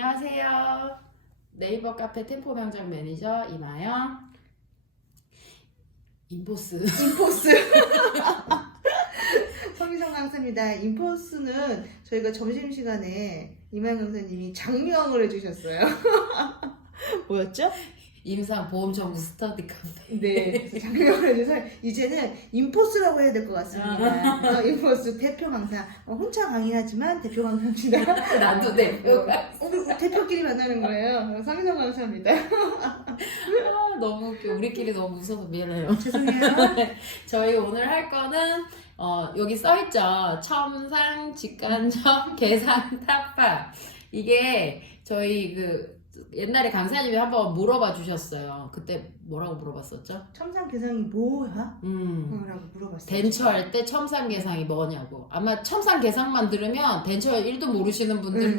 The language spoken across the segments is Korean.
안녕하세요. 네이버 카페 템포 명장 매니저 이마영. 인보스. 인포스. 성희정 강사입니다. 인포스는 저희가 점심시간에 이만 강사님이 장명을 해주셨어요. 뭐였죠? 임상보험정보 스터디 카페. 네, 장명을 해줘서 이제는 인포스라고 해야 될 것 같습니다. 그래서 인포스 대표 강사. 혼자 강의하지만 대표 강사입니다. 나도 대표가. 대표끼리 만나는 거예요. 성희정 강사입니다. 너무 웃겨. 우리끼리 너무 웃어서 미안해요. 죄송해요. 저희 오늘 할 거는 여기 써있죠. 첨상, 직간접, 계산, 타파. 이게 저희 옛날에 강사님이 한번 물어봐 주셨어요. 그때 뭐라고 물어봤었죠? 첨상 계산이 뭐야? 라고 물어봤어요. 덴처 할 때 첨상 계상이 뭐냐고. 아마 첨상 계상만 들으면 덴처 1도 모르시는 분들은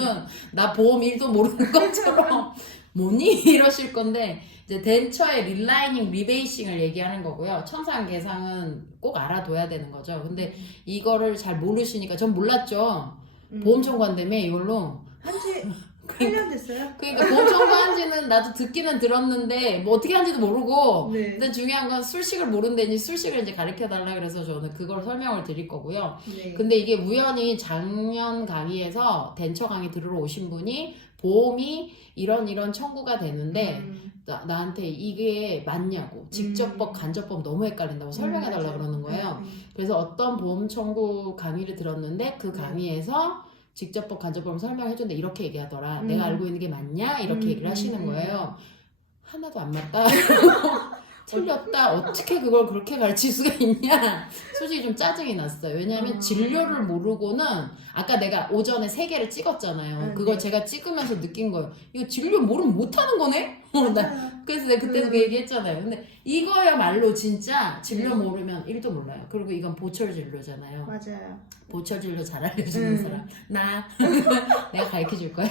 나 보험 1도 모르는 것처럼 뭐니? 이러실 건데 이제 덴처의 릴라이닝 리베이싱을 얘기하는 거고요. 첨상 계상은 꼭 알아둬야 되는 거죠. 근데 이거를 잘 모르시니까 전 몰랐죠. 보험 청구한다며 이걸로. 한지 8년 됐어요? 그러니까 보험 청구한 지는 나도 듣기는 들었는데 뭐 어떻게 하는지도 모르고. 네. 근데 중요한 건 술식을 모른다니 술식을 이제 가르쳐 달라 그래서 저는 그걸 설명을 드릴 거고요. 네. 근데 이게 우연히 작년 강의에서 덴처 강의 들으러 오신 분이 보험이 이런 청구가 되는데 나한테 이게 맞냐고, 직접법 간접법 너무 헷갈린다고 설명해 달라 그러는 거예요. 그래서 어떤 보험 청구 강의를 들었는데 그 강의에서 직접법 간접법 설명해 줬는데 이렇게 얘기하더라. 내가 알고 있는 게 맞냐? 이렇게 얘기를 하시는 거예요. 하나도 안 맞다. 틀렸다. 어떻게 그걸 그렇게 가르칠 수가 있냐? 솔직히 좀 짜증이 났어요. 왜냐하면 진료를 모르고는 아까 내가 오전에 3개를 찍었잖아요. 그걸 네. 제가 찍으면서 느낀 거예요. 이거 진료 모르면 못하는 거네? 그래서 내가 그때도 그 얘기 했잖아요. 근데 이거야말로 진짜 진료 모르면 1도 몰라요. 그리고 이건 보철 진료잖아요. 맞아요. 보철 진료 잘 알려주는 사람. 나. 내가 가르쳐 줄 거야.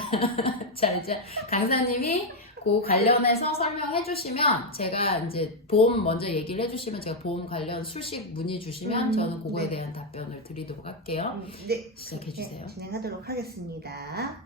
자, 이제 강사님이 그 관련해서 설명해 주시면 제가 이제 보험 먼저 얘기를 해주시면 제가 보험 관련 술식 문의 주시면 저는 그거에 네. 대한 답변을 드리도록 할게요. 네. 시작해 주세요. 네, 진행하도록 하겠습니다.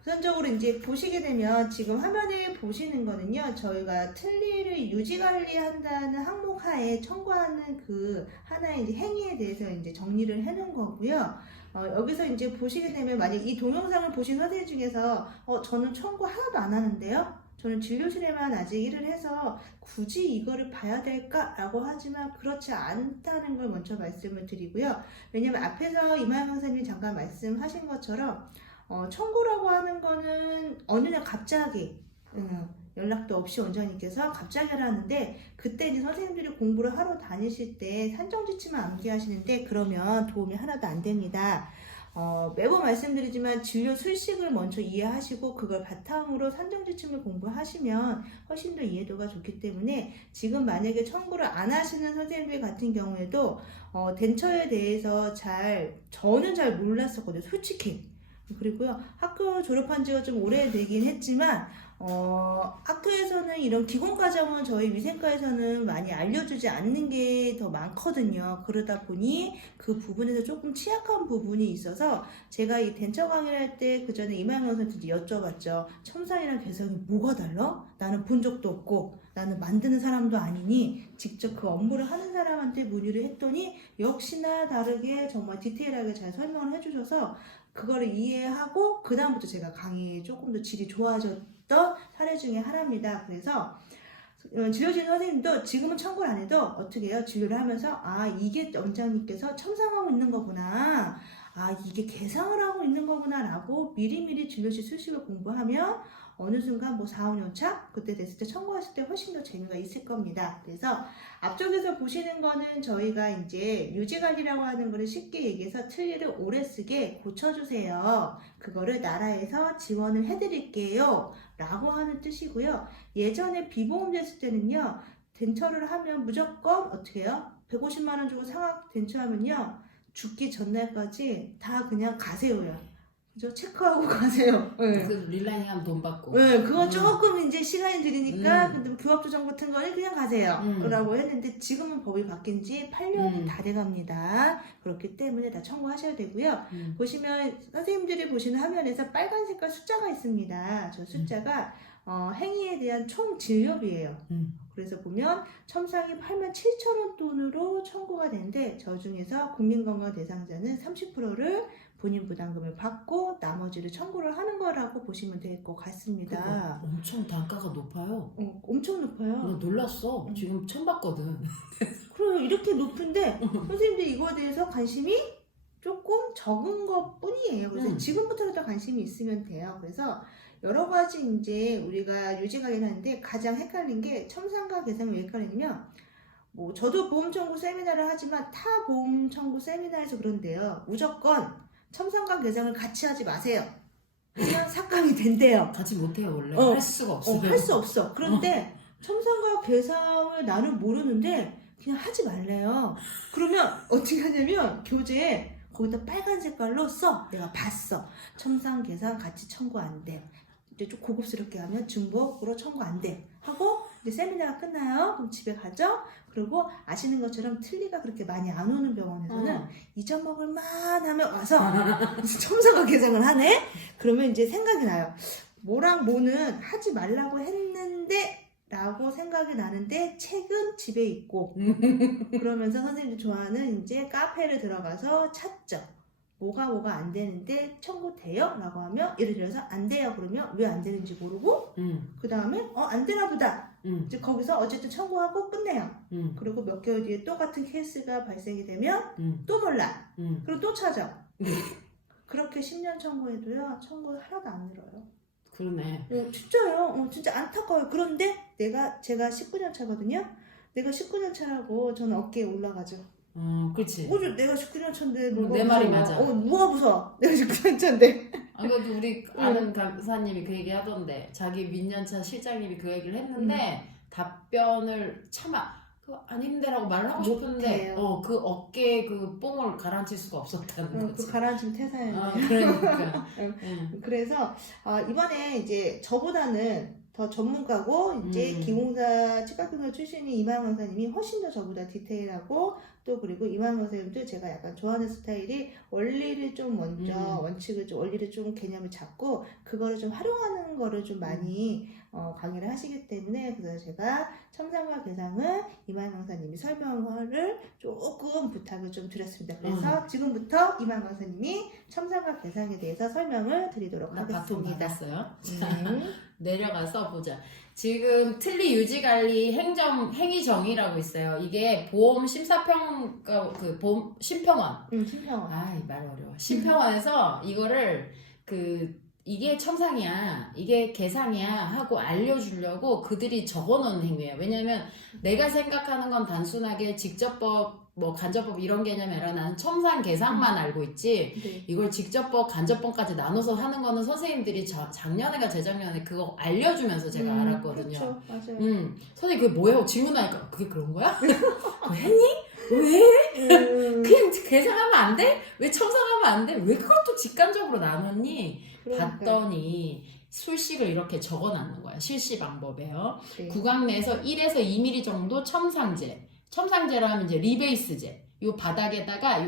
우선적으로 이제 보시게 되면 지금 화면에 보시는 거는요, 저희가 틀니를 유지관리한다는 항목 하에 청구하는 그 하나의 이제 행위에 대해서 이제 정리를 해놓은 거고요. 여기서 이제 보시게 되면 만약 이 동영상을 보신 선생님 중에서 저는 청구 하나도 안 하는데요. 저는 진료실에만 아직 일을 해서 굳이 이거를 봐야 될까라고 하지만 그렇지 않다는 걸 먼저 말씀을 드리고요. 왜냐면 앞에서 이마영 강사님이 잠깐 말씀하신 것처럼 청구라고 하는 거는 어느 날 갑자기 연락도 없이 원장님께서 갑자기 하라는데 그때 이제 선생님들이 공부를 하러 다니실 때 산정지침을 암기하시는데 그러면 도움이 하나도 안 됩니다. 매번 말씀드리지만 진료 술식을 먼저 이해하시고 그걸 바탕으로 산정지침을 공부하시면 훨씬 더 이해도가 좋기 때문에 지금 만약에 청구를 안 하시는 선생님들 같은 경우에도 덴처에 대해서 저는 잘 몰랐었거든요, 솔직히. 그리고요, 학교 졸업한 지가 좀 오래되긴 했지만 학교에서는 이런 기본 과정은 저희 위생과에서는 많이 알려주지 않는 게 더 많거든요. 그러다 보니 그 부분에서 조금 취약한 부분이 있어서 제가 이 덴처 강의를 할 때 그 전에 이마영 선생님한테 여쭤봤죠. 첨상이랑 개성이 뭐가 달라? 나는 본 적도 없고 나는 만드는 사람도 아니니 직접 그 업무를 하는 사람한테 문의를 했더니 역시나 다르게 정말 디테일하게 잘 설명을 해주셔서 그거를 이해하고 그 다음부터 제가 강의에 조금 더 질이 좋아졌던 사례 중에 하나입니다. 그래서 진료진 선생님도 지금은 청구를 안 해도 어떻게 해요? 진료를 하면서 이게 원장님께서 첨상하고 있는 거구나, 이게 계상을 하고 있는 거구나 라고 미리미리 진료실 수식을 공부하면 어느 순간 4, 5년 차 그때 됐을 때 청구하실 때 훨씬 더 재미가 있을 겁니다. 그래서 앞쪽에서 보시는 거는 저희가 이제 유지관리라고 하는 거를 쉽게 얘기해서 틀니를 오래 쓰게 고쳐주세요. 그거를 나라에서 지원을 해드릴게요 라고 하는 뜻이고요. 예전에 비보험 됐을 때는요, 덴처를 하면 무조건 어떻게 해요? 150만 원 주고 상학 덴처 하면요, 죽기 전날까지 다 그냥 가세요요. 그죠? 체크하고 가세요. 네. 그 릴라이닝 하면 돈 받고. 네, 그건 조금 이제 시간이 들으니까, 음. 근데 교합 조정 같은 거는 그냥 가세요. 라고 했는데, 지금은 법이 바뀐 지 8년이 다 돼갑니다. 그렇기 때문에 다 청구하셔야 되고요. 보시면, 선생님들이 보시는 화면에서 빨간 색깔 숫자가 있습니다. 저 숫자가, 행위에 대한 총 진료비예요. 그래서 보면, 첨상이 87,000원 돈으로 청구가 되는데, 저 중에서 국민건강 대상자는 30%를 본인 부담금을 받고 나머지를 청구를 하는 거라고 보시면 될 것 같습니다. 엄청 단가가 높아요. 엄청 나 높아요. 놀랐어. 지금 처음 봤거든. 그럼 이렇게 높은데 선생님들 이거에 대해서 관심이 조금 적은 것 뿐이에요. 그래서 지금부터라도 관심이 있으면 돼요. 그래서 여러 가지 이제 우리가 유지관리를 하는데 가장 헷갈린 게 첨상과 계산을 왜 헷갈리냐면 뭐 저도 보험 청구 세미나를 하지만 타 보험 청구 세미나에서 그런데요. 무조건 첨상과 계산을 같이 하지 마세요. 그냥 삭감이 된대요. 같이 못해요 원래. 할 수가 없어요. 할 수 없어. 그런데 첨상과 계산을 나는 모르는데 그냥 하지 말래요. 그러면 어떻게 하냐면 교재에 거기다 빨간 색깔로 써. 내가 봤어. 첨상 계산 같이 청구 안 돼. 이제 좀 고급스럽게 하면 중복으로 청구 안 돼. 하고 이제 세미나가 끝나요. 그럼 집에 가죠. 그리고 아시는 것처럼 틀니가 그렇게 많이 안 오는 병원에서는 잊어먹을만 하면 와서 첨상과 계산을 하네. 그러면 이제 생각이 나요. 뭐랑 뭐는 하지 말라고 했는데 라고 생각이 나는데 책은 집에 있고 그러면서 선생님들 좋아하는 이제 카페를 들어가서 찾죠. 뭐가 안 되는데 청구돼요? 라고 하면 예를 들어서 안 돼요 그러면 왜 안 되는지 모르고 그 다음에 안 되나 보다 이제 거기서 어쨌든 청구하고 끝내요. 그리고 몇 개월 뒤에 또 같은 케이스가 발생이 되면 또 몰라. 그리고 또 찾아. 그렇게 10년 청구해도요 청구 하나도 안 늘어요. 그러네. 진짜요. 진짜 안타까워요. 그런데 제가 19년 차거든요. 내가 19년 차라고 저는 어깨에 올라가죠. 그렇지. 내가 19년 차인데 내 말이 맞아. 누가 무서워? 내가 19년 차인데. 그래도 우리 아는 강사님이 그 얘기 하던데 자기 민년차 실장님이 그 얘기를 했는데 답변을 참아 그거 아닌데라고 말을 하고 싶은데 그 어깨에 그 뽕을 가라앉힐 수가 없었다는 거지. 그 가라앉으면 퇴사했는데. 그러니까. 그래서 이번에 이제 저보다는 더 전문가고 이제 기공사 치과교사 출신인 이만 강사님이 훨씬 더 저보다 디테일하고 또 그리고 이만 강사님도 제가 약간 좋아하는 스타일이 원리를 좀 먼저 원칙을 좀 원리를 좀 개념을 잡고 그거를 좀 활용하는 거를 좀 많이 강의를 하시기 때문에 그래서 제가 첨상과 계상을 이만 강사님이 설명을 조금 부탁을 좀 드렸습니다. 그래서 지금부터 이만 강사님이 첨상과 계상에 대해서 설명을 드리도록 하겠습니다. 받았어요. 내려가서 보자. 지금 틀니 유지관리 행위정의라고 있어요. 이게 보험 심사평가 보험 심평원. 심평원. 이 말 어려워. 심평원에서 이거를 이게 첨상이야, 이게 계상이야 하고 알려주려고 그들이 적어놓은 행위예요. 왜냐면 내가 생각하는 건 단순하게 직접법, 뭐 간접법 이런 개념이 아니라 나는 첨상 계상만 알고 있지 네. 이걸 직접법, 간접법까지 나눠서 하는 거는 선생님들이 작년에가 재작년에 그거 알려주면서 제가 알았거든요. 그렇죠. 맞아요. 선생님 그게 뭐예요? 질문하니까 그게 그런 거야? 그거 했니? 왜? 그냥 계상하면 안 돼? 왜 첨상하면 안 돼? 왜 그걸 또 직관적으로 나눴니? 봤더니 술식을 이렇게 적어놨는 거야. 실시 방법에요. 네. 구강 내에서 1에서 2mm 정도 첨상제. 첨상제로 하면 이제 리베이스제. 요 바닥에다가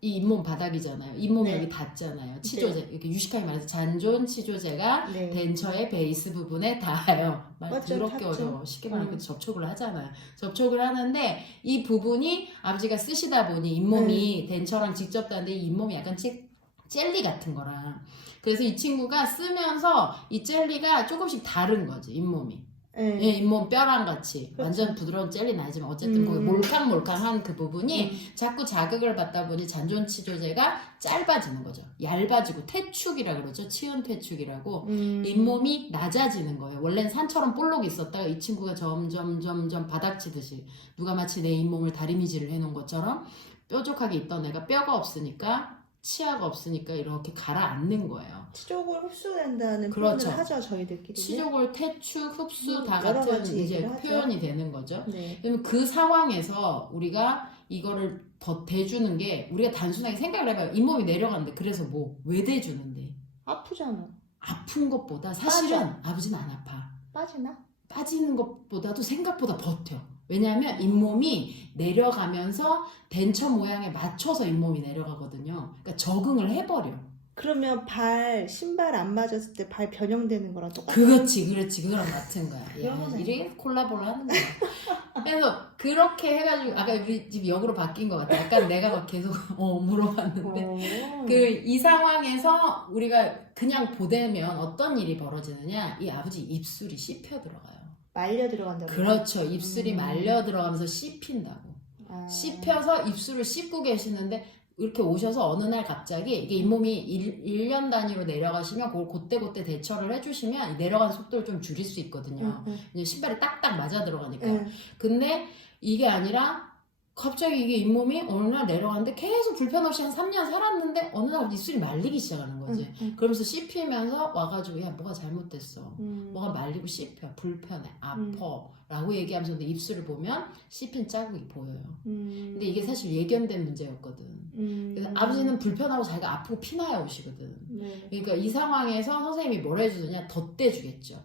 이 잇몸 바닥이잖아요. 잇몸이 여기 닿잖아요. 치조제. 이렇게 유식하게 말해서 잔존 치조제가 덴처의 베이스 부분에 닿아요. 말 더럽게 어려워. 쉽게 말하면 접촉을 하잖아요. 접촉을 하는데 이 부분이 아버지가 쓰시다 보니 잇몸이 덴처랑 직접 닿는데 이 잇몸이 약간 젤리 같은 거라. 그래서 이 친구가 쓰면서 이 젤리가 조금씩 다른 거지, 잇몸이. 예, 잇몸 뼈랑 같이. 그렇죠. 완전 부드러운 젤리는 아니지만 어쨌든 거기 몰캉몰캉한 그 부분이 자꾸 자극을 받다 보니 잔존치조제가 짧아지는 거죠. 얇아지고 퇴축이라 그러죠. 치연 퇴축이라고. 잇몸이 낮아지는 거예요. 원래는 산처럼 볼록 있었다가 이 친구가 점점 바닥치듯이 누가 마치 내 잇몸을 다리미질을 해놓은 것처럼 뾰족하게 있던 애가 뼈가 없으니까 치아가 없으니까 이렇게 가라앉는 거예요. 치족을 흡수된다는 그렇죠. 표현을 하죠, 저희들끼리. 치족을 퇴축, 흡수 다 같은 이제 표현이 되는 거죠. 그러면 그 상황에서 우리가 이거를 더 대주는 게 우리가 단순하게 생각을 해봐요. 잇몸이 내려가는데 그래서 뭐 왜 대주는데? 아프잖아. 아픈 것보다 사실은 아버지는 안 아파. 빠지나? 빠지는 것보다도 생각보다 버텨. 왜냐하면 잇몸이 내려가면서 덴처 모양에 맞춰서 잇몸이 내려가거든요. 그러니까 적응을 해버려. 그러면 신발 안 맞았을 때 발 변형되는 거랑 똑같아. 그렇지. 그거랑 같은 거야. 야, 그러네. 이래 콜라보를 하는 거야. 그래서 그렇게 해가지고 아까 우리 집 역으로 바뀐 것 같아. 약간 내가 막 계속 물어봤는데 이 상황에서 우리가 그냥 보내면 어떤 일이 벌어지느냐? 이 아버지 입술이 씹혀 들어가요. 말려 들어간다고. 그렇죠. 입술이 말려 들어가면서 씹힌다고. 아. 씹혀서 입술을 씹고 계시는데 이렇게 오셔서 어느 날 갑자기 이게 잇몸이 1년 단위로 내려가시면 그걸 그때 대처를 해주시면 내려가는 속도를 좀 줄일 수 있거든요. 이제 신발이 딱딱 맞아 들어가니까. 근데 이게 아니라 갑자기 이게 잇몸이 어느 날 내려가는데 계속 불편 없이 한 3년 살았는데 어느 날 입술이 말리기 시작하는 거지. 그러면서 씹히면서 와가지고 야 뭐가 잘못됐어. 뭐가 말리고 씹혀. 불편해. 아파. 라고 얘기하면서 근데 입술을 보면 씹힌 자국이 보여요. 근데 이게 사실 예견된 문제였거든. 그래서 아버지는 불편하고 자기가 아프고 피나야 오시거든. 그러니까 이 상황에서 선생님이 뭘 해주느냐 덧대주겠죠.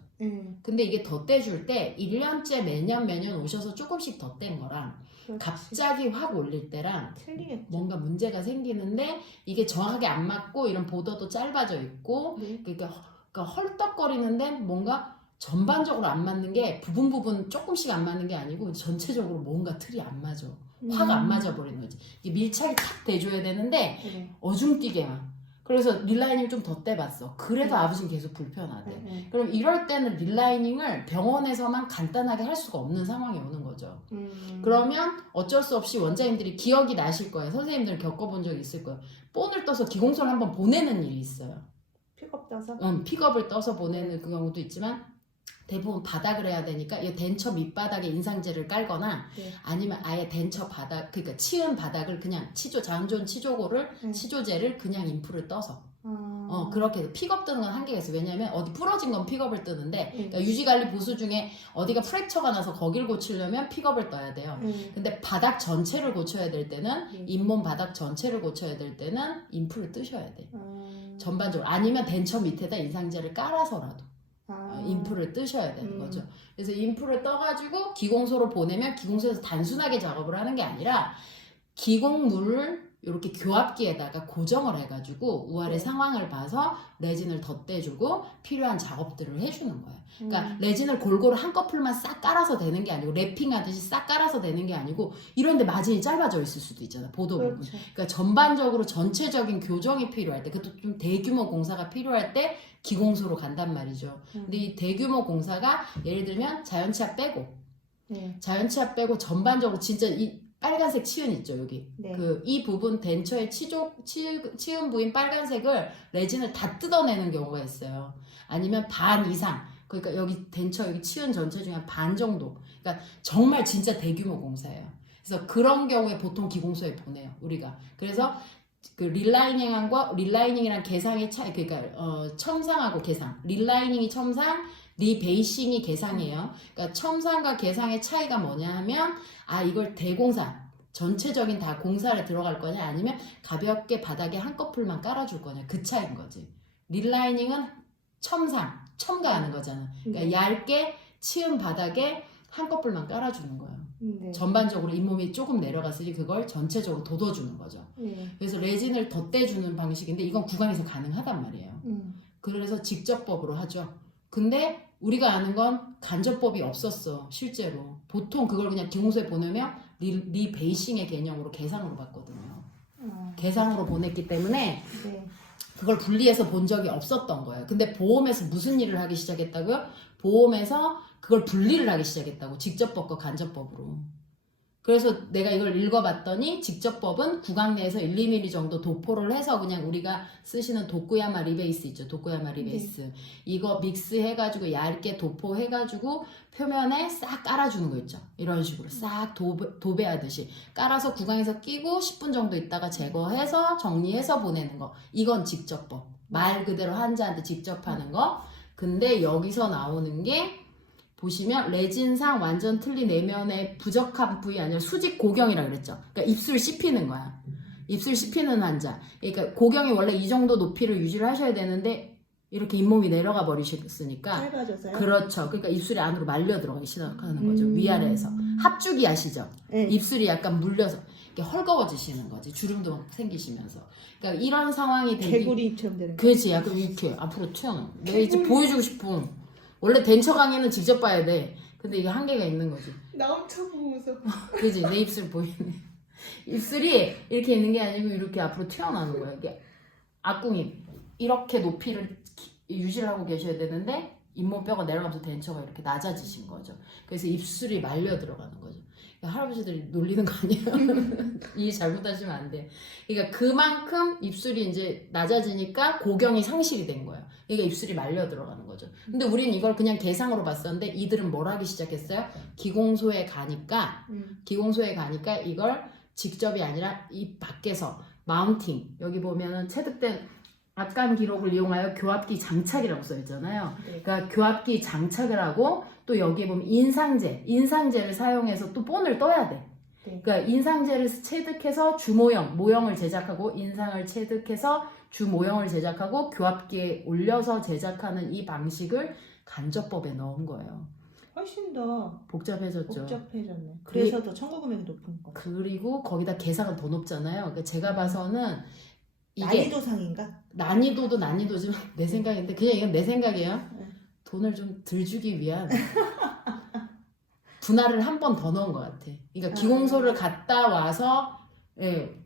근데 이게 덧대줄 때 1년째 매년 오셔서 조금씩 덧댄 거랑 그렇지. 갑자기 확 올릴 때랑 틀리겠죠. 뭔가 문제가 생기는데 이게 정확하게 안 맞고 이런 보더도 짧아져 있고 그러니까 헐떡거리는데 뭔가 전반적으로 안 맞는 게 부분 조금씩 안 맞는 게 아니고 전체적으로 뭔가 틀이 안 맞아. 확 안 맞아 버리는 거지. 이게 밀착이 탁 돼줘야 되는데 어중뛰게만. 그래서 릴라이닝을 좀 덧대봤어. 그래도 아버지는 계속 불편하대. 그럼 이럴 때는 릴라이닝을 병원에서만 간단하게 할 수가 없는 상황이 오는 거죠. 그러면 어쩔 수 없이 원장님들이 기억이 나실 거예요. 선생님들 겪어본 적이 있을 거예요. 본을 떠서 기공소를 한번 보내는 일이 있어요. 픽업 떠서? 픽업을 떠서 보내는 그 경우도 있지만 대부분 바닥을 해야 되니까 이 덴처 밑바닥에 인상제를 깔거나 아니면 아예 덴처 바닥 그러니까 치은 바닥을 그냥 장존 치조고를 치조제를 그냥 인프를 떠서 그렇게 픽업 뜨는 건 한계가 있어요. 왜냐면 어디 부러진 건 픽업을 뜨는데 그러니까 유지관리 보수 중에 어디가 프랙처가 나서 거길 고치려면 픽업을 떠야 돼요. 근데 바닥 전체를 고쳐야 될 때는 잇몸 바닥 전체를 고쳐야 될 때는 인프를 뜨셔야 돼. 전반적으로 아니면 덴처 밑에다 인상제를 깔아서라도 인프를 뜨셔야 되는 거죠. 그래서 인프를 떠가지고 기공소로 보내면 기공소에서 단순하게 작업을 하는 게 아니라 기공물을 이렇게 교합기에다가 고정을 해가지고 우아래 상황을 봐서 레진을 덧대주고 필요한 작업들을 해주는 거예요. 그러니까 레진을 골고루 한꺼풀만 싹 깔아서 되는 게 아니고 랩핑하듯이 싹 깔아서 되는 게 아니고 이런데 마진이 짧아져 있을 수도 있잖아. 보도 부분. 그러니까 전반적으로 전체적인 교정이 필요할 때 그것도 좀 대규모 공사가 필요할 때 기공소로 간단 말이죠. 근데 이 대규모 공사가 예를 들면 자연치아 빼고 전반적으로 진짜 이 빨간색 치은 있죠 여기 이 부분 덴처의 치은 부인 빨간색을 레진을 다 뜯어내는 경우가 있어요. 아니면 반 이상 그러니까 여기 덴처 여기 치은 전체 중에 한 반 정도 그러니까 정말 진짜 대규모 공사예요. 그래서 그런 경우에 보통 기공소에 보내요 우리가. 그래서 그 릴라이닝이랑 개상의 차이 그러니까 첨상하고 개상 릴라이닝이 첨상 리베이싱이 개상이에요. 그러니까 첨상과 개상의 차이가 뭐냐 하면 이걸 대공사 전체적인 다 공사를 들어갈 거냐 아니면 가볍게 바닥에 한꺼풀만 깔아줄 거냐 그 차이인 거지. 릴라이닝은 첨가하는 거잖아. 그러니까 얇게 치은 바닥에 한꺼풀만 깔아주는 거예요. 전반적으로 잇몸이 조금 내려갔으니 그걸 전체적으로 돋워주는 거죠. 그래서 레진을 덧대주는 방식인데 이건 구강에서 가능하단 말이에요. 그래서 직접법으로 하죠. 근데 우리가 아는 건 간접법이 없었어 실제로. 보통 그걸 그냥 기공소에 보내면 리베이싱의 개념으로 개상으로 봤거든요. 개상으로 보냈기 때문에 그걸 분리해서 본 적이 없었던 거예요. 근데 보험에서 무슨 일을 하기 시작했다고요? 보험에서 그걸 분리를 하기 시작했다고. 직접법과 간접법으로. 그래서 내가 이걸 읽어봤더니 직접법은 구강 내에서 1, 2mm 정도 도포를 해서 그냥 우리가 쓰시는 도쿠야마 리베이스 있죠. 도쿠야마 리베이스. 이거 믹스해가지고 얇게 도포해가지고 표면에 싹 깔아주는 거 있죠. 이런 식으로 싹 도배하듯이 깔아서 구강에서 끼고 10분 정도 있다가 제거해서 정리해서 보내는 거. 이건 직접법. 말 그대로 환자한테 직접 하는 거. 근데 여기서 나오는 게 보시면 레진상 완전 틀니 내면의 부적합 부위 아니라 수직 고경이라고 그랬죠. 그러니까 입술 씹히는 거야. 입술 씹히는 환자. 그러니까 고경이 원래 이 정도 높이를 유지를 하셔야 되는데 이렇게 잇몸이 내려가 버리셨으니까 짧아져서요? 그렇죠. 그러니까 입술이 안으로 말려 들어가기 시작하는 거죠. 위아래에서. 합죽이 아시죠? 네. 입술이 약간 물려서 이렇게 헐거워지시는 거지. 주름도 막 생기시면서. 그러니까 이런 상황이 되기 개구리처럼 되는 거. 그렇지. 약간 이렇게 앞으로 튀어나와. 내가 이제 보여주고 싶은. 원래 덴처 강의는 직접 봐야 돼. 근데 이게 한계가 있는 거지. 나 엄청 보면서. 그지? 내 입술 보이네. 입술이 이렇게 있는 게 아니고 이렇게 앞으로 튀어나오는 거야. 이게 앞궁이 이렇게 높이를 유지를 하고 계셔야 되는데 잇몸뼈가 내려가면서 덴처가 이렇게 낮아지신 거죠. 그래서 입술이 말려 들어가는 거죠. 그러니까 할아버지들이 놀리는 거 아니에요? 이해 잘못하시면 안 돼. 그러니까 그만큼 입술이 이제 낮아지니까 고경이 상실이 된 거예요. 그러니까 입술이 말려 들어가는 거죠. 근데 우린 이걸 그냥 개상으로 봤었는데 이들은 뭘 하기 시작했어요? 기공소에 가니까 이걸 직접이 아니라 이 밖에서 마운팅, 여기 보면은 체득된 악간 기록을 이용하여 교합기 장착이라고 써있잖아요. 그러니까 교합기 장착을 하고 또 여기에 보면 인상제를 사용해서 또 본을 떠야 돼. 그러니까 인상제를 체득해서 모형을 제작하고 인상을 체득해서 주모형을 제작하고 교합기에 올려서 제작하는 이 방식을 간접법에 넣은 거예요. 훨씬 더 복잡해졌죠. 복잡해졌네. 그래서 더 청구 금액이 높은 거. 그리고 거기다 계산은 더 높잖아요. 그러니까 제가 봐서는 이게 난이도상인가? 난이도도 난이도지만 내 생각인데 그냥 이건 내 생각이에요. 네. 돈을 좀 덜 주기 위한 분할을 한 번 더 넣은 것 같아. 그러니까 기공소를 갔다 와서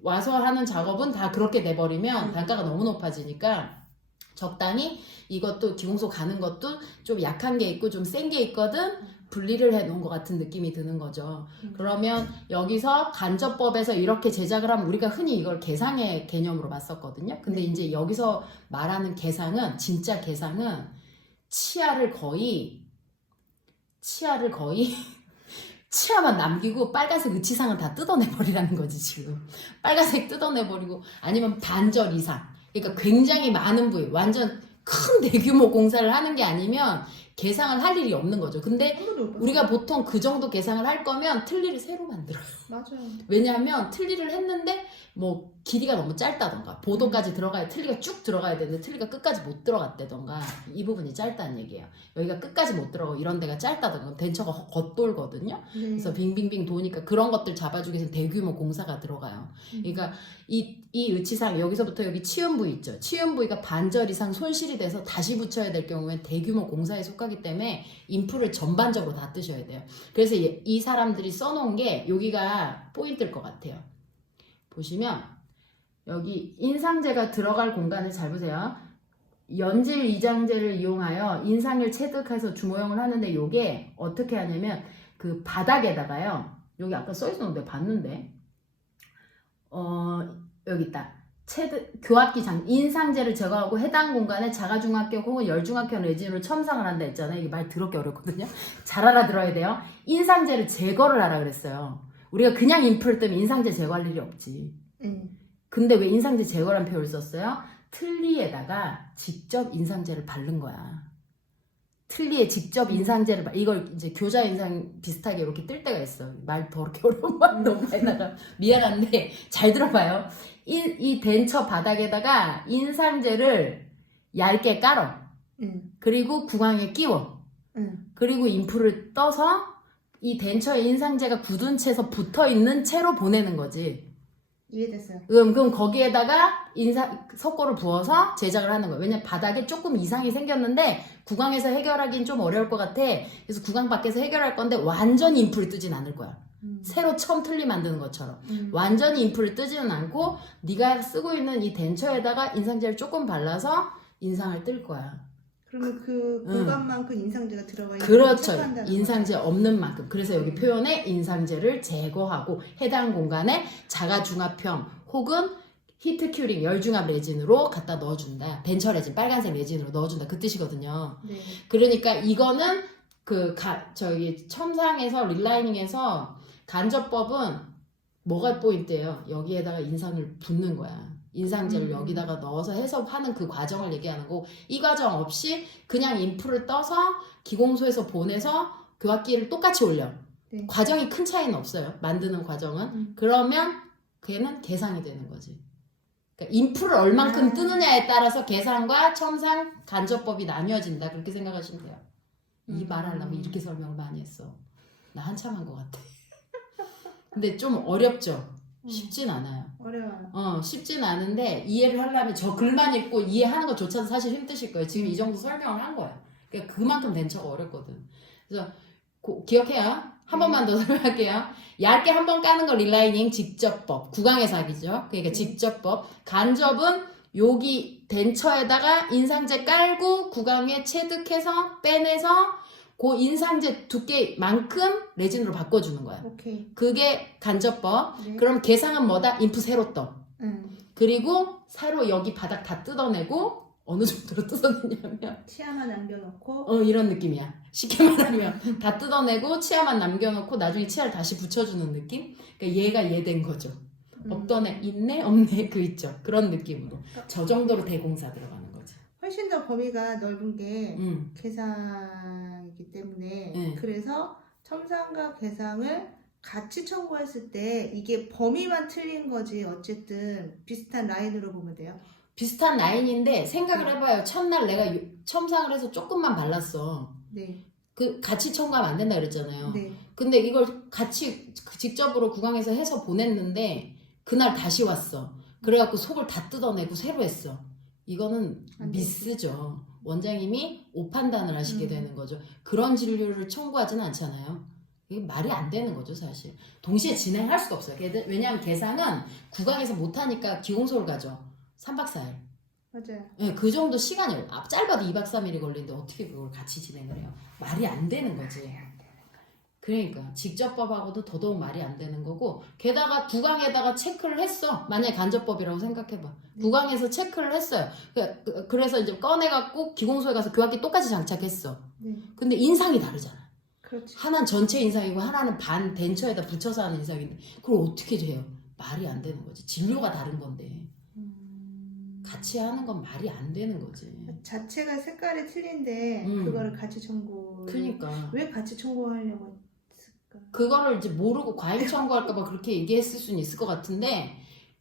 와서 하는 작업은 다 그렇게 내버리면 단가가 너무 높아지니까 적당히 이것도 기공소 가는 것도 좀 약한 게 있고 좀 센 게 있거든 분리를 해 놓은 것 같은 느낌이 드는 거죠. 그러면 여기서 간접법에서 이렇게 제작을 하면 우리가 흔히 이걸 계상의 개념으로 봤었거든요. 근데 이제 여기서 말하는 계상은 진짜 계상은 치아를 거의 치아만 남기고 빨간색 의치상은 다 뜯어내버리라는 거지 지금. 빨간색 뜯어내버리고 아니면 반절 이상. 그러니까 굉장히 많은 부위, 완전 큰 대규모 공사를 하는 게 아니면 계상을 할 일이 없는 거죠. 근데 우리가 보통 그 정도 계상을 할 거면 틀니를 새로 만들어요. 맞아요. 왜냐하면 틀니를 했는데 뭐 길이가 너무 짧다던가 보도까지 들어가야 틀니가 쭉 들어가야 되는데 틀니가 끝까지 못 들어갔다던가 이 부분이 짧다는 얘기예요. 여기가 끝까지 못 들어가고 이런 데가 짧다던가 덴처가 겉돌거든요. 그래서 빙빙빙 도니까 그런 것들 잡아주기 위해서 대규모 공사가 들어가요. 그러니까 이 의치상 여기서부터 여기 치은 부위 있죠. 치은 부위가 반절 이상 손실이 돼서 다시 붙여야 될 경우에 대규모 공사에 속하기 때문에 인프를 전반적으로 다 뜨셔야 돼요. 그래서 이 사람들이 써놓은 게 여기가 포인트일 것 같아요. 보시면 여기 인상제가 들어갈 공간을 잘 보세요. 연질 이장제를 이용하여 인상을 체득해서 주모형을 하는데 이게 어떻게 하냐면 그 바닥에다가요. 여기 아까 써있었는데 봤는데 여기 있다. 교합기 인상제를 제거하고 해당 공간에 자가중합격 혹은 열중합격 레진으로 첨상을 한다 했잖아요. 이게 말 더럽게 어렵거든요. 잘 알아들어야 돼요. 인상제를 제거를 하라 그랬어요. 우리가 그냥 인프를 뜨면 인상제 제거할 일이 없지. 근데 왜 인상제 제거란 표현을 썼어요? 틀니에다가 직접 인상제를 바른 거야. 틀니에 직접 인상제를 이걸 이제 교자 인상 비슷하게 이렇게 뜰 때가 있어. 말 더럽게 어려운 말 너무 많이 나가. 미안한데 잘 들어봐요. 이 덴처 바닥에다가 인상제를 얇게 깔어. 그리고 구강에 끼워. 그리고 인프를 떠서 이 덴처에 인상제가 굳은 채에서 붙어있는 채로 보내는 거지. 이해됐어요. 그럼 거기에다가 석고를 부어서 제작을 하는 거예요. 왜냐면 바닥에 조금 이상이 생겼는데 구강에서 해결하기는 좀 어려울 것 같아. 그래서 구강 밖에서 해결할 건데 완전히 인프를 뜨진 않을 거야. 새로 처음 틀니 만드는 것처럼 완전히 인프를 뜨지는 않고 네가 쓰고 있는 이 덴처에다가 인상제를 조금 발라서 인상을 뜰 거야. 그러면 그 공간만큼 인상제가 들어가 있는 그렇죠. 인상제 없는 만큼. 그래서 여기 표현에 인상제를 제거하고 해당 공간에 자가중합형 혹은 히트큐링 열중합 레진으로 갖다 넣어준다. 덴처 레진 빨간색 레진으로 넣어준다. 그 뜻이거든요. 네. 그러니까 이거는 저기 첨상에서 릴라이닝에서 간접법은 뭐가 포인트예요? 여기에다가 인상을 붓는 거야. 인상제를 여기다가 넣어서 해서 하는 그 과정을 얘기하는 거고 이 과정 없이 그냥 인프를 떠서 기공소에서 보내서 교합기를 똑같이 올려. 네. 과정이 큰 차이는 없어요. 만드는 과정은. 그러면 걔는 계상이 되는 거지. 그러니까 인프를 얼만큼 뜨느냐에 따라서 계상과 첨상, 간접법이 나뉘어진다. 그렇게 생각하시면 돼요. 이 말하려면 이렇게 설명을 많이 했어. 나 한참 한 것 같아. 근데 좀 어렵죠? 쉽진 않아요. 어려워요. 쉽진 않은데 이해를 하려면 저 글만 읽고 이해하는 것조차도 사실 힘드실 거예요. 지금 이 정도 설명을 한 거예요. 그러니까 그만큼 덴처가 어렵거든. 그래서 기억해요. 한 번만 더 설명할게요. 얇게 한 번 까는 거 릴라이닝 직접법. 구강에서 하기죠. 그러니까 직접법. 간접은 여기 덴처에다가 인상제 깔고 구강에 체득해서 빼내서 그 인상제 두께만큼 레진으로 바꿔주는 거야. 오케이. 그게 간접법. 네. 그럼 계상은 뭐다? 인프 세로 떠. 응. 그리고 세로 여기 바닥 다 뜯어내고 어느 정도로 뜯어내냐면 치아만 남겨놓고 이런 느낌이야. 쉽게 말하면 다 뜯어내고 치아만 남겨놓고 나중에 치아를 다시 붙여주는 느낌? 그러니까 얘가 얘 된 거죠. 없던 애 있네 없네 그 있죠. 그런 느낌으로 저 정도로 대공사 들어가는 거지. 훨씬 더 범위가 넓은 게 음. 계상이기 때문에 네. 그래서 첨상과 계상을 같이 청구했을 때 이게 범위만 틀린 거지 어쨌든 비슷한 라인으로 보면 돼요. 비슷한 라인인데 생각을 해봐요. 첫날 내가 첨상을 해서 조금만 발랐어. 네. 그 같이 첨가하면 안 된다 그랬잖아요. 네. 근데 이걸 같이 직접으로 구강에서 해서 보냈는데 그날 다시 왔어. 그래갖고 속을 다 뜯어내고 새로 했어. 이거는 안 되지. 미스죠. 원장님이 오판단을 하시게 되는 거죠. 그런 진료를 청구하지는 않잖아요. 이게 말이 안 되는 거죠, 사실. 동시에 진행할 수가 없어요. 왜냐하면 계상은 구강에서 못하니까 기공소를 가죠. 3박 4일. 맞아요. 네, 그 정도 시간이 짧아도 2박 3일이 걸리는데 어떻게 그걸 같이 진행을 해요? 말이 안 되는 거지. 그러니까 직접법하고도 더더욱 말이 안 되는 거고 게다가 구강에다가 체크를 했어. 만약에 간접법이라고 생각해봐. 구강에서 체크를 했어요. 그래서 이제 꺼내갖고 기공소에 가서 교합기 똑같이 장착했어. 네. 근데 인상이 다르잖아. 그렇지. 하나는 전체 인상이고 하나는 반 덴처에다 붙여서 하는 인상인데 그걸 어떻게 해요? 말이 안 되는 거지. 진료가 다른 건데 같이 하는 건 말이 안 되는 거지. 자체가 색깔이 틀린데 그거를 같이 청구. 그러니까 왜 같이 청구하려고 했을까? 그거를 이제 모르고 과잉 청구할까봐 그렇게 얘기했을 수는 있을 것 같은데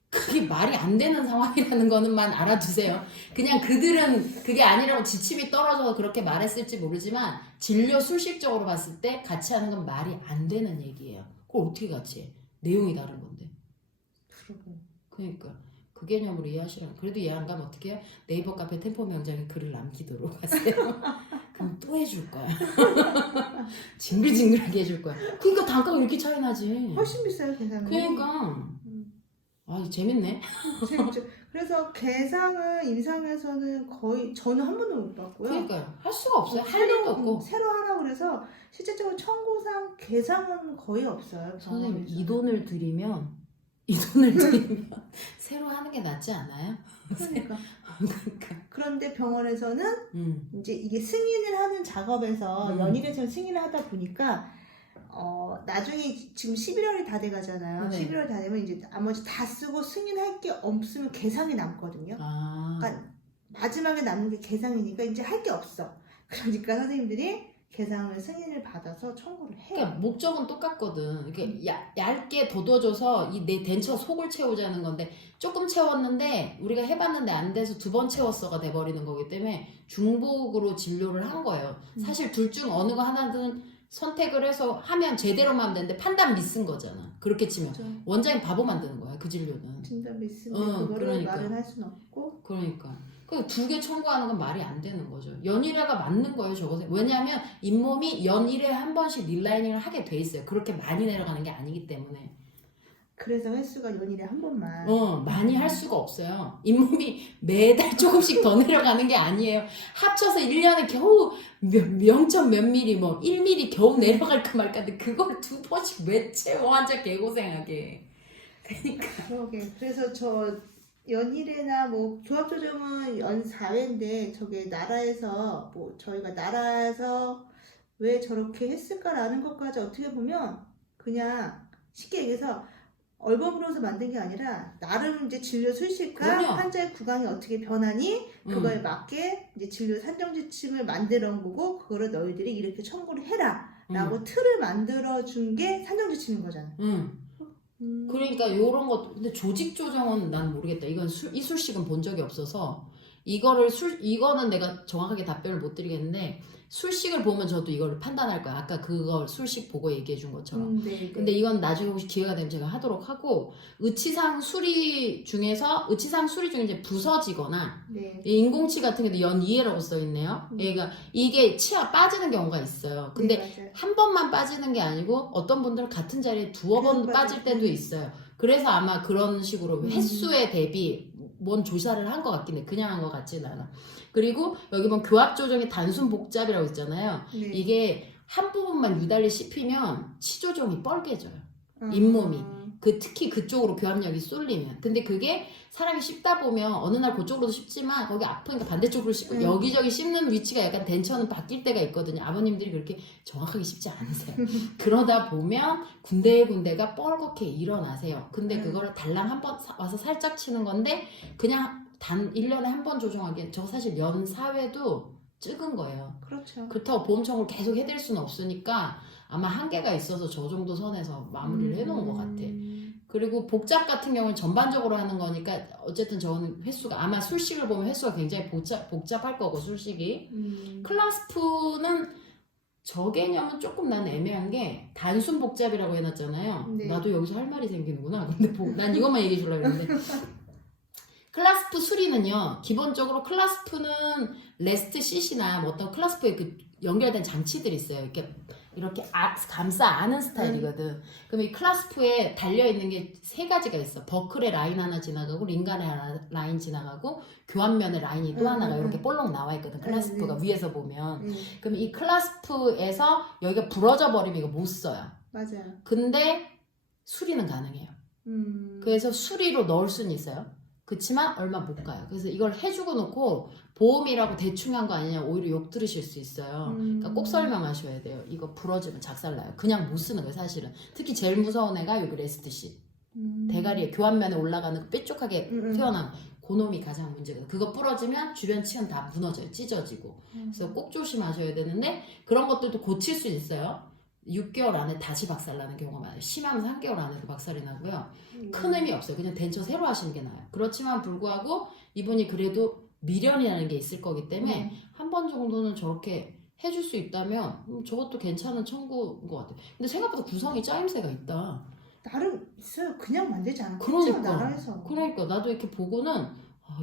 그게 말이 안 되는 상황이라는 거는만 알아두세요. 그냥 그들은 그게 아니라고 지침이 떨어져서 그렇게 말했을지 모르지만 진료 술식적으로 봤을 때 같이 하는 건 말이 안 되는 얘기예요. 그걸 어떻게 같이 해? 내용이 다른 건데. 그러니까 그 개념으로 이해하시라고. 그래도 이해 안 가면 어떻게 해요? 네이버 카페 템포 명장에 글을 남기도록 하세요. 그럼 또 해줄 거야. 징글징글하게 해줄 거야. 그러니까 단가가 이렇게 차이 나지. 훨씬 비싸요 계산은. 그러니까 재밌네. 재밌죠. 그래서 계상은 임상에서는 거의 저는 한 번도 못 봤고요. 그러니까요. 할 수가 없어요. 할 일도 없고. 새로 하라고 그래서 실제적으로 청구상 계상은 거의 없어요. 선생님 병원에서. 이 돈을 들이면 새로 하는 게 낫지 않아요? 그러니까. 그러니까. 그런데 병원에서는 이제 이게 승인을 하는 작업에서 연일에서 승인을 하다 보니까 나중에 지금 11월이 다 돼가잖아요. 네. 11월 다 되면 이제 나머지 다 쓰고 승인할 게 없으면 계상이 남거든요. 그러니까 마지막에 남는 게 계상이니까 이제 할 게 없어. 그러니까 선생님들이 계상을 승인을 받아서 청구를 해요. 그러니까 목적은 똑같거든. 이렇게 얇게 돋워줘서 이 내 덴처 속을 채우자는 건데 조금 채웠는데 우리가 해봤는데 안 돼서 2번 채웠어가 돼버리는 거기 때문에 중복으로 진료를 한 거예요. 사실 둘 중 어느 거 하나든 선택을 해서 하면 제대로만 하면 되는데 판단 미스인 거잖아. 그렇게 치면 그렇죠. 원장님 바보 만드는 거야 그 진료는. 진짜 미스인데 그거를 그러니까. 말을 할 수는 없고. 그러니까. 그 2개 청구하는 건 말이 안 되는 거죠. 연일회가 맞는 거예요, 저거. 왜냐하면 잇몸이 연일회 한 번씩 릴라이닝을 하게 돼 있어요. 그렇게 많이 내려가는 게 아니기 때문에. 그래서 횟수가 연일에 한 번만. 많이 할 수가 없어요. 잇몸이 매달 조금씩 더 내려가는 게 아니에요. 합쳐서 1년에 겨우 0점 몇 미리, 1mm 겨우 내려갈까 말까. 근데 그걸 2번씩 왜 채워? 환자 개고생하게. 그러니까. 그러게. 그래서 저 연일회나 조합조정은 연 4회인데 저게 나라에서 저희가 나라에서 왜 저렇게 했을까라는 것까지 어떻게 보면 그냥 쉽게 얘기해서 얼버무려서 만든 게 아니라 나름 이제 진료 술식과 그럼요. 환자의 구강이 어떻게 변하니 그거에 맞게 이제 진료 산정 지침을 만들어 온 거고 그거를 너희들이 이렇게 청구를 해라 라고 틀을 만들어준 게 산정지침인 거잖아. 그러니까 요런 것, 근데 조직 조정은 난 모르겠다. 이건 이술식은 본 적이 없어서 이거는 내가 정확하게 답변을 못 드리겠는데 술식을 보면 저도 이걸 판단할 거야. 아까 그걸 술식 보고 얘기해 준 것처럼. 네. 근데 이건 나중에 혹시 기회가 되면 제가 하도록 하고, 의치상 수리 중에 이제 부서지거나 네. 이 인공치 같은 게도 연 2회라고 써 있네요. 그러니까 이게 치아 빠지는 경우가 있어요. 근데 네, 한 번만 빠지는 게 아니고 어떤 분들은 같은 자리에 두어 번 빠질 때도 있어요. 그래서 아마 그런 식으로 횟수에 대비 뭔 조사를 한 것 같긴 해. 그냥 한 것 같지는 않아. 그리고 여기 보면 교합 조정의 단순 복잡이라고 있잖아요. 네. 이게 한 부분만 유달리 씹히면 치 조정이 뻘개져요. 잇몸이. 특히 그쪽으로 교합력이 쏠리면. 근데 그게 사람이 씹다 보면 어느 날 그쪽으로도 씹지만 거기 아프니까 반대쪽으로 씹고 여기저기 씹는 위치가 약간 덴처는 바뀔 때가 있거든요. 아버님들이 그렇게 정확하게 씹지 않으세요. 그러다 보면 군데군데가 뻘겋게 일어나세요. 근데 그거를 달랑 한 번 와서 살짝 치는 건데 그냥 단 1년에 한 번 조정하기엔 저 사실 면 4회도 찍은 거예요. 그렇죠. 그렇다고 보험 청구를 계속 해드릴 수는 없으니까 아마 한계가 있어서 저 정도 선에서 마무리를 해놓은 것 같아. 그리고 복잡 같은 경우는 전반적으로 하는 거니까 어쨌든 저는 횟수가 아마 술식을 보면 횟수가 굉장히 복잡할 거고 술식이. 클라스프는 저 개념은 조금 난 애매한 게 단순 복잡이라고 해놨잖아요. 네. 나도 여기서 할 말이 생기는구나. 근데 난 이것만 얘기해 주려고 했는데 클라스프 수리는요, 기본적으로 클라스프는 레스트 쉿이나 뭐 어떤 클라스프에 그 연결된 장치들이 있어요. 이렇게 감싸 안은 스타일이거든. 그럼 이 클라스프에 달려있는 게 세 가지가 있어. 버클의 라인 하나 지나가고, 링간의 라인 지나가고, 교환면의 라인이 또 하나가 이렇게 볼록 나와 있거든. 클라스프가 위에서 보면. 그럼 이 클라스프에서 여기가 부러져 버리면 이거 못 써요. 맞아요. 근데 수리는 가능해요. 그래서 수리로 넣을 수는 있어요. 그치만 얼마 못 가요. 그래서 이걸 해주고 놓고 보험이라고 대충 한 거 아니냐 오히려 욕 들으실 수 있어요. 그러니까 꼭 설명하셔야 돼요. 이거 부러지면 작살나요. 그냥 못 쓰는 거예요 사실은. 특히 제일 무서운 애가 여기 레스트쉿. 대가리에 교환면에 올라가는 그 뾰족하게 튀어나온 그놈이 가장 문제거든요. 그거 부러지면 주변 치은 다 무너져요. 찢어지고. 그래서 꼭 조심하셔야 되는데 그런 것들도 고칠 수 있어요. 6개월 안에 다시 박살나는 경우가 많아요. 심하면 3개월 안에도 박살이 나고요. 큰 의미 없어요. 그냥 덴처 새로 하시는 게 나아요. 그렇지만 불구하고 이분이 그래도 미련이라는 게 있을 거기 때문에 한 번 정도는 저렇게 해줄 수 있다면 저것도 괜찮은 청구인 것 같아요. 근데 생각보다 구성이 짜임새가 있다. 나름 있어요. 그냥 만들지 않았죠. 그러니까. 나라에서. 그러니까 나도 이렇게 보고는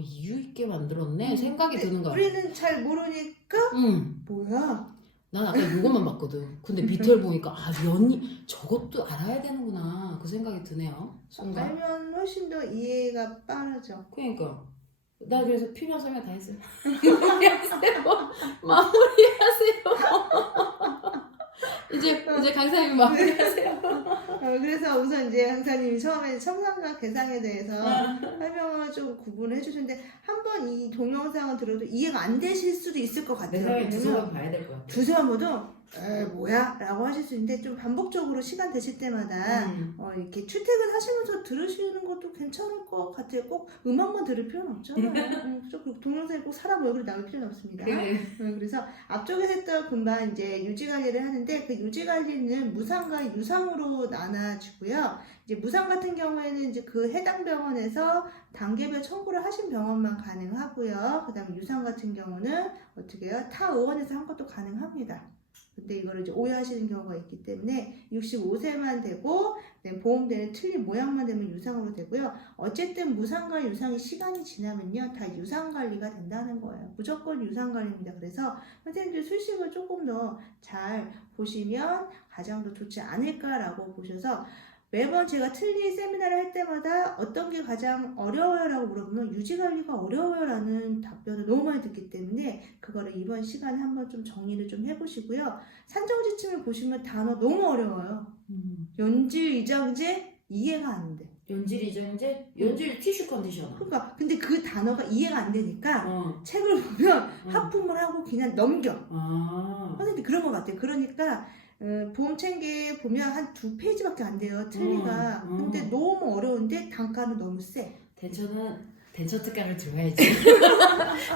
이유 있게 만들었네 생각이 드는 거야. 우리는 잘 모르니까 뭐야? 난 아까 이것만 봤거든. 근데 밑을 보니까 면이 저것도 알아야 되는구나 그 생각이 드네요. 순간. 알면 훨씬 더 이해가 빠르죠. 그러니까 나 그래서 필요한 설명 다 했어요. 마무리하세요. 이제 강사님이 마무리하세요. 그래서 우선 이제 강사님이 처음에 청산과 계상에 대해서 설명을 좀 구분을 해주셨는데 한 번 이 동영상을 들어도 이해가 안 되실 수도 있을 것 같아요. 내 생각에 두세 번 봐야 될 것 같아요. 두세 번 봐도 뭐야? 라고 하실 수 있는데 좀 반복적으로 시간 되실 때마다 이렇게 출퇴근하시면서 들으시는 것도 괜찮을 것 같아요. 꼭 음악만 들을 필요는 없잖아요. 동영상이 꼭 사람 얼굴이 나올 필요는 없습니다. 그래서 앞쪽에서 했던 금방 이제 유지관리를 하는데 그 유지관리는 무상과 유상으로 나눠지고요. 이제 무상 같은 경우에는 이제 그 해당 병원에서 단계별 청구를 하신 병원만 가능하고요. 그 다음에 유상 같은 경우는 어떻게 해요? 타 의원에서 한 것도 가능합니다. 근데 이거를 이제 오해하시는 경우가 있기 때문에 65세만 되고 보험되는 틀린 모양만 되면 유상으로 되고요. 어쨌든 무상과 유상이 시간이 지나면요 다 유상관리가 된다는 거예요. 무조건 유상관리입니다. 그래서 선생님들 술식을 조금 더 잘 보시면 가장 더 좋지 않을까라고 보셔서 매번 제가 틀린 세미나를 할 때마다 어떤 게 가장 어려워요? 라고 물어보면 유지관리가 어려워요? 라는 답변을 너무 많이 듣기 때문에 그거를 이번 시간에 한번 좀 정리를 좀 해보시고요. 산정지침을 보시면 단어 너무 어려워요. 연질, 이정제 이해가 안 돼. 연질 이정제? 연질 티슈 컨디셔너. 그러니까 근데 그 단어가 이해가 안 되니까 책을 보면 하품을 하고 그냥 넘겨. 선생님 그런 것 같아요. 그러니까 보험체계 보면 한 2페이지밖에 안 돼요. 틀리가. 근데 너무 어려운데 단가는 너무 세. 대처는 덴처 특강을 들어야지.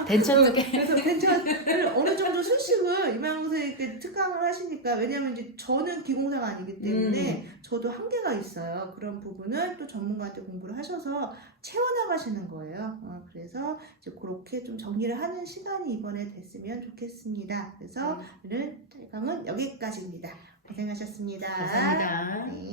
덴처 특강. 그래서 덴처를 어느 정도 수식을 이만영 선생님께 특강을 하시니까, 왜냐면 이제 저는 기공사가 아니기 때문에 저도 한계가 있어요. 그런 부분을 또 전문가한테 공부를 하셔서 채워나가시는 거예요. 그래서 이제 그렇게 좀 정리를 하는 시간이 이번에 됐으면 좋겠습니다. 그래서 오늘 특강은 여기까지입니다. 고생하셨습니다. 감사합니다. 네.